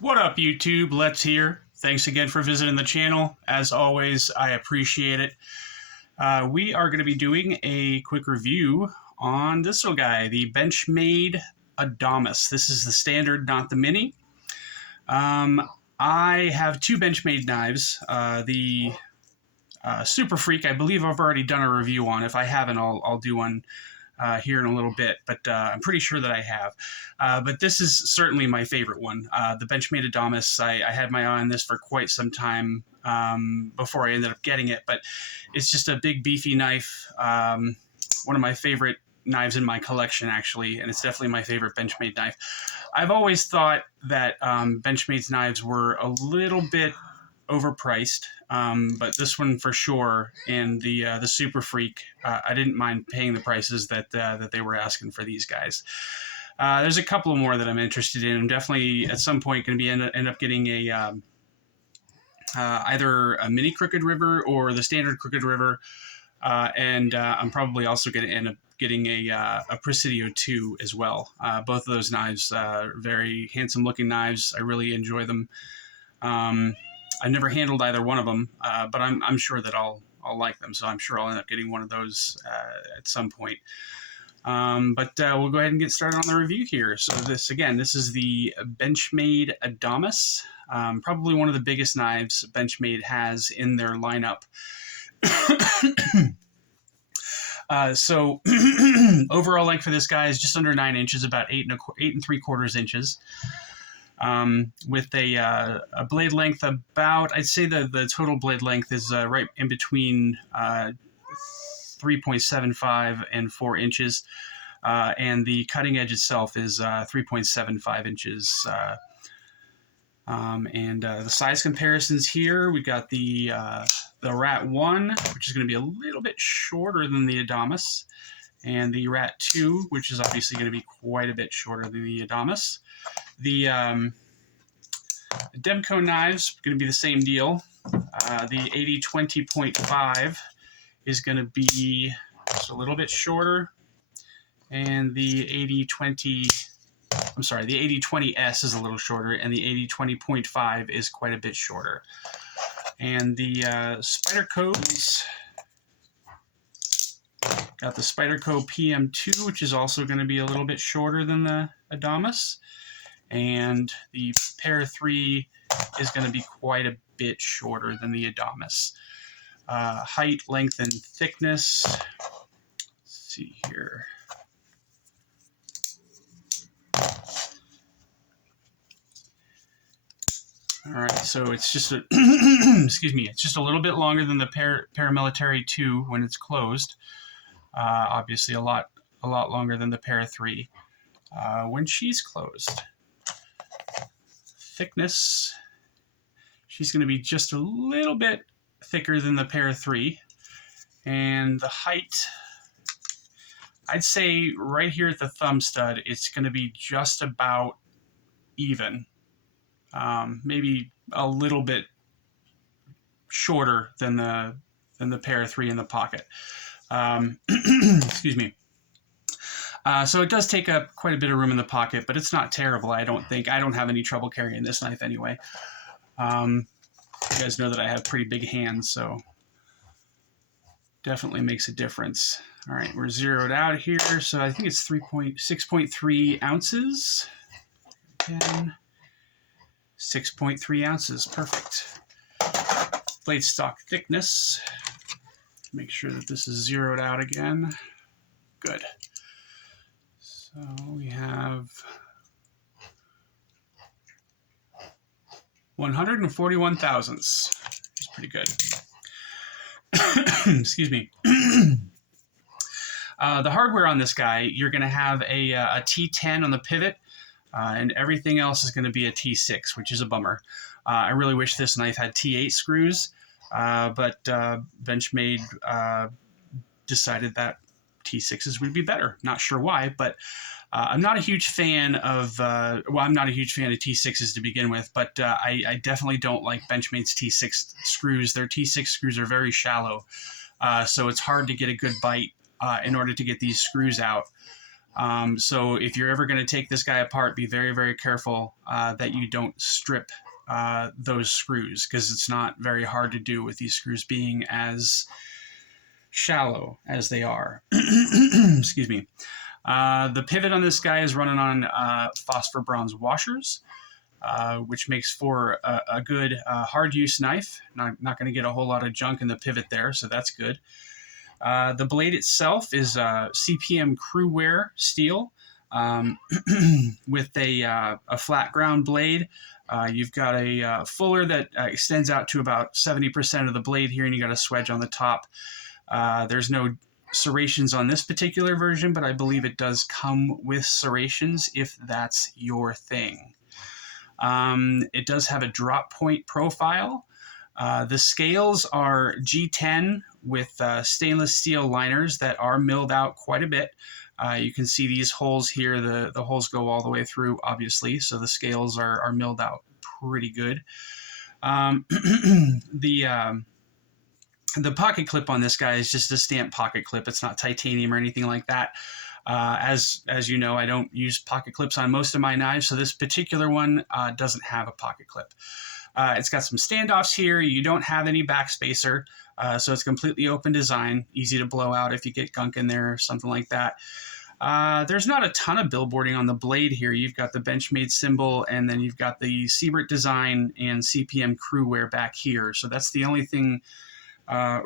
What up, YouTube? Let's here. Thanks again for visiting the channel. As always, I appreciate it. We are going to be doing a quick review on this little guy, the Benchmade Adamas. This is the standard, not the mini. I have two Benchmade knives. The Super Freak, I believe I've already done a review on. If I haven't, I'll do one here in a little bit, but I'm pretty sure that I have. But this is certainly my favorite one. The Benchmade Adamas, I had my eye on this for quite some time before I ended up getting it, but it's just a big beefy knife. One of my favorite knives in my collection, actually, and it's definitely my favorite Benchmade knife. I've always thought that Benchmade's knives were a little bit overpriced, but this one for sure, and the Super Freak, I didn't mind paying the prices that they were asking for these guys. There's a couple more that I'm interested in. I'm definitely at some point going to be end up getting a either a mini Crooked River or the standard Crooked River, and I'm probably also going to end up getting a Presidio 2 as well. Both of those knives, very handsome looking knives. I really enjoy them. I've never handled either one of them, but I'm sure that I'll like them, so I'm sure I'll end up getting one of those at some point. But we'll go ahead and get started on the review here. So this is the Benchmade Adamas, probably one of the biggest knives Benchmade has in their lineup. So overall length for this guy is just under 9 inches, about 8 3/4 inches. With a blade length about, I'd say the total blade length is right in between 3.75 and 4 inches, and the cutting edge itself is 3.75 inches. And the size comparisons here, we got the Rat 1, which is going to be a little bit shorter than the Adamas, and the Rat 2, which is obviously going to be quite a bit shorter than the Adamas. The Demco knives going to be the same deal. The 80-20.5 is going to be just a little bit shorter, and the 80-20S is a little shorter, and the 80-20.5 is quite a bit shorter. And the Spyderco's, got the Spyderco PM2, which is also going to be a little bit shorter than the Adamas. And the Pair 3 is going to be quite a bit shorter than the Adamas. Height, length, and thickness. Let's see here. All right, so it's just a excuse me, it's just a little bit longer than the Paramilitary 2 when it's closed. Obviously, a lot longer than the Pair 3 when she's closed. Thickness, she's going to be just a little bit thicker than the Pair 3. And the height, I'd say right here at the thumb stud, it's going to be just about even. Maybe a little bit shorter than the Pair 3 in the pocket. Excuse me. So it does take up quite a bit of room in the pocket, but it's not terrible, I don't think. I don't have any trouble carrying this knife anyway. You guys know that I have pretty big hands, so definitely makes a difference. All right, we're zeroed out here, so I think it's 6.3 ounces. Again, 6.3 ounces, perfect. Blade stock thickness. Make sure that this is zeroed out again. Good. So we have 141 thousandths, which is pretty good. Excuse me. The hardware on this guy, you're going to have a T10 on the pivot, and everything else is going to be a T6, which is a bummer. I really wish this knife had T8 screws, but Benchmade decided that T6s would be better. Not sure why, but I'm not a huge fan of, I'm not a huge fan of T6s to begin with, but I definitely don't like Benchmade's T6 screws. Their T6 screws are very shallow, so it's hard to get a good bite in order to get these screws out. So if you're ever going to take this guy apart, be very, very careful that you don't strip those screws, because it's not very hard to do with these screws being as shallow as they are. Excuse me. The pivot on this guy is running on phosphor bronze washers, which makes for a good hard use knife. Not going to get a whole lot of junk in the pivot there, so that's good. The blade itself is CPM crew wear steel with a flat ground blade. You've got a fuller that extends out to about 70% of the blade here, and you got a swedge on the top. There's no serrations on this particular version, but I believe it does come with serrations if that's your thing. It does have a drop point profile. The scales are G10 with stainless steel liners that are milled out quite a bit. You can see these holes here. The holes go all the way through, obviously, so the scales are milled out pretty good. The pocket clip on this guy is just a stamped pocket clip. It's not titanium or anything like that. As you know, I don't use pocket clips on most of my knives, so this particular one doesn't have a pocket clip. It's got some standoffs here. You don't have any backspacer, so it's completely open design, easy to blow out if you get gunk in there or something like that. There's not a ton of billboarding on the blade here. You've got the Benchmade symbol, and then you've got the Siebert design and CPM crew wear back here. So that's the only thing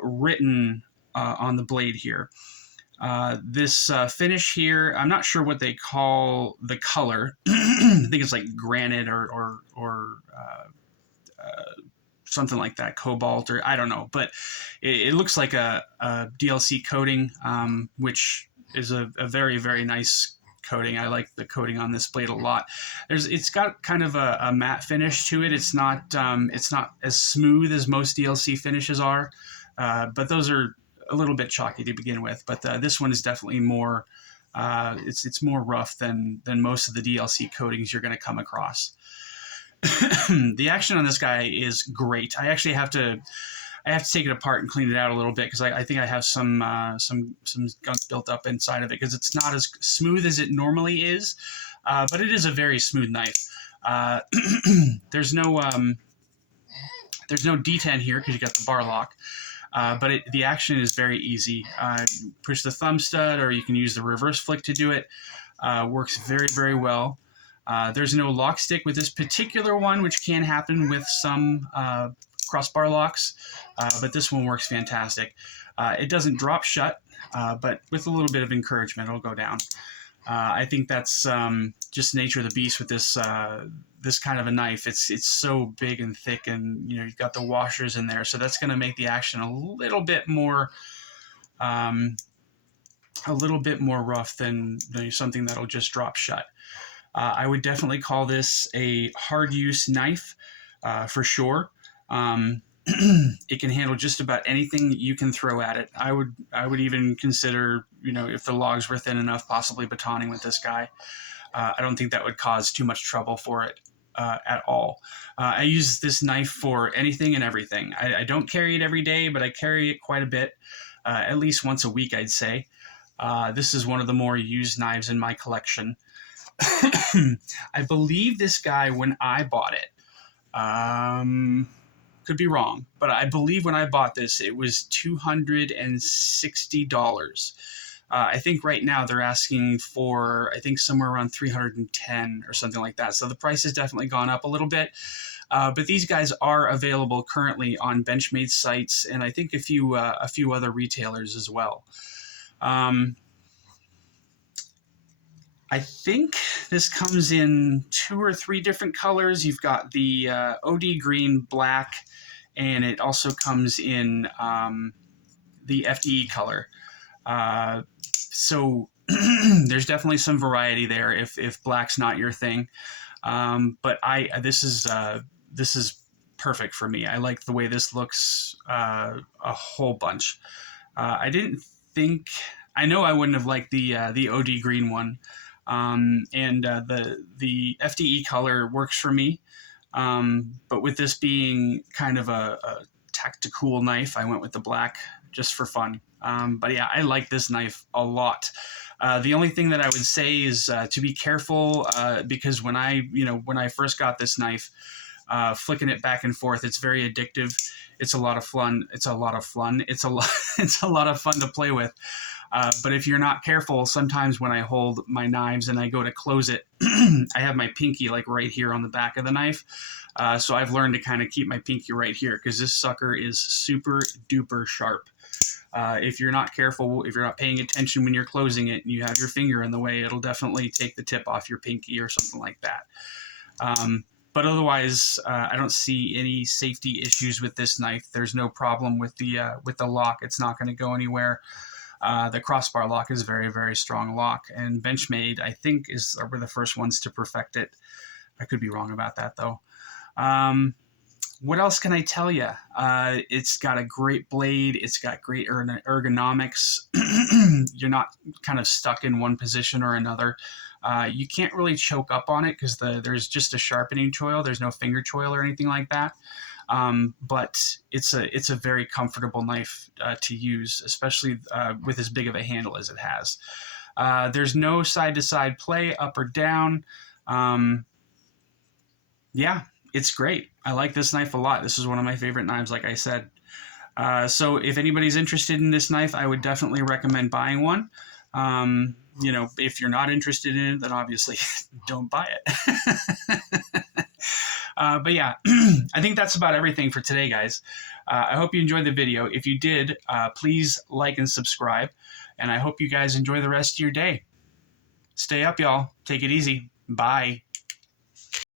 written on the blade here. This finish here, I'm not sure what they call the color. I think it's like granite or something like that, cobalt, or I don't know, but it looks like a DLC coating, which is a very, very nice coating. I like the coating on this blade a lot. It's got kind of a matte finish to it. It's not as smooth as most DLC finishes are, but those are a little bit chalky to begin with. But this one is definitely more. It's more rough than most of the DLC coatings you're going to come across. The action on this guy is great. I actually have to take it apart and clean it out a little bit, because I think I have some gunk built up inside of it, because it's not as smooth as it normally is, but it is a very smooth knife. There's no D10 here because you got the bar lock, but the action is very easy. Push the thumb stud, or you can use the reverse flick to do it. Works very, very well. There's no lock stick with this particular one, which can happen with some crossbar locks, but this one works fantastic. It doesn't drop shut, but with a little bit of encouragement, it'll go down. I think that's just the nature of the beast with this this kind of a knife. It's so big and thick, and you've got the washers in there, so that's going to make the action a little bit more rough than something that'll just drop shut. I would definitely call this a hard use knife for sure. It can handle just about anything you can throw at it. I would even consider, if the logs were thin enough, possibly batoning with this guy. I don't think that would cause too much trouble for it at all. I use this knife for anything and everything. I don't carry it every day, but I carry it quite a bit, at least once a week, I'd say. This is one of the more used knives in my collection. I believe this guy, when I bought it, could be wrong, but I believe when I bought this, it was $260. I think right now they're asking for, somewhere around $310 or something like that. So the price has definitely gone up a little bit. But these guys are available currently on Benchmade sites, and I think a few other retailers as well. I think this comes in 2 or 3 different colors. You've got the OD green, black, and it also comes in the FDE color. So there's definitely some variety there if black's not your thing. But this is perfect for me. I like the way this looks a whole bunch. I know I wouldn't have liked the OD green one. And the FDE color works for me, but with this being kind of a tactical knife, I went with the black just for fun. But yeah, I like this knife a lot. The only thing that I would say is to be careful because when I first got this knife, flicking it back and forth, it's very addictive. It's a lot of fun. It's a lot of fun. It's a lot. It's a lot of fun to play with. But if you're not careful, sometimes when I hold my knives and I go to close it, I have my pinky like right here on the back of the knife. So I've learned to kind of keep my pinky right here because this sucker is super duper sharp. If you're not careful, if you're not paying attention when you're closing it and you have your finger in the way, it'll definitely take the tip off your pinky or something like that. But otherwise, I don't see any safety issues with this knife. There's no problem with the lock. It's not going to go anywhere. The crossbar lock is a very, very strong lock, and Benchmade, I think, were the first ones to perfect it. I could be wrong about that, though. What else can I tell you? It's got a great blade. It's got great ergonomics. You're not kind of stuck in one position or another. You can't really choke up on it because there's just a sharpening choil. There's no finger choil or anything like that. But it's a very comfortable knife to use, especially with as big of a handle as it has. There's no side-to-side play, up or down. Yeah, it's great. I like this knife a lot. This is one of my favorite knives, like I said. So if anybody's interested in this knife, I would definitely recommend buying one. If you're not interested in it, then obviously don't buy it. But yeah, I think that's about everything for today, guys. I hope you enjoyed the video. If you did, please like and subscribe. And I hope you guys enjoy the rest of your day. Stay up, y'all. Take it easy. Bye.